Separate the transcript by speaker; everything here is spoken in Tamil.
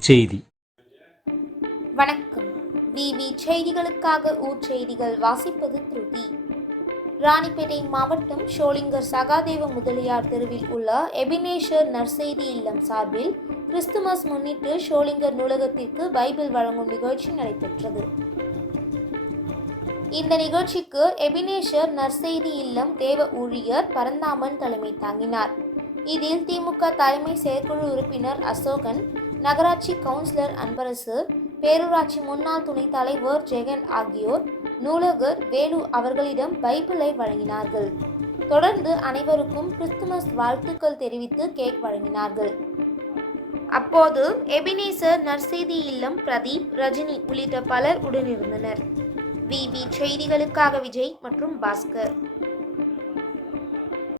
Speaker 1: செய்தி.
Speaker 2: வணக்கம். விவி செய்திகளுக்காக ஊர் செய்திகள் வாசிப்பது திருதி. ராணிப்பேட்டை மாவட்டம் ஷோலிங்கர் சகாதேவ முதலியார் தெருவில் உள்ள எபினேஷர் நர்செய்தி இல்லம் சார்பில் கிறிஸ்துமஸ் முன்னிட்டு ஷோலிங்கர் நூலகத்திற்கு பைபிள் வழங்கும் நிகழ்ச்சி நடைபெற்றது. இந்த நிகழ்ச்சிக்கு எபினேஷர் நர்செய்தி இல்லம் தேவ ஊழியர் பரந்தாமன் தலைமை தாங்கினார். இதில் திமுக தலைமை செயற்குழு உறுப்பினர் அசோகன் நகராட்சி கவுன்சிலர் அன்பரசு பேரூராட்சி முன்னாள் துணைத் தலைவர் ஜெகன் ஆகியோர் நூலகர் வேலு அவர்களிடம் பைபிளை வழங்கினார்கள். தொடர்ந்து அனைவருக்கும் கிறிஸ்துமஸ் வாழ்த்துக்கள் தெரிவித்து கேக் வழங்கினார்கள். அப்போது எபினேசர் நர்சேதி இல்லம் பிரதீப் ரஜினி உள்ளிட்ட பலர் உடனிருந்தனர். விவி செய்திகளுக்காக விஜய் மற்றும் பாஸ்கர்.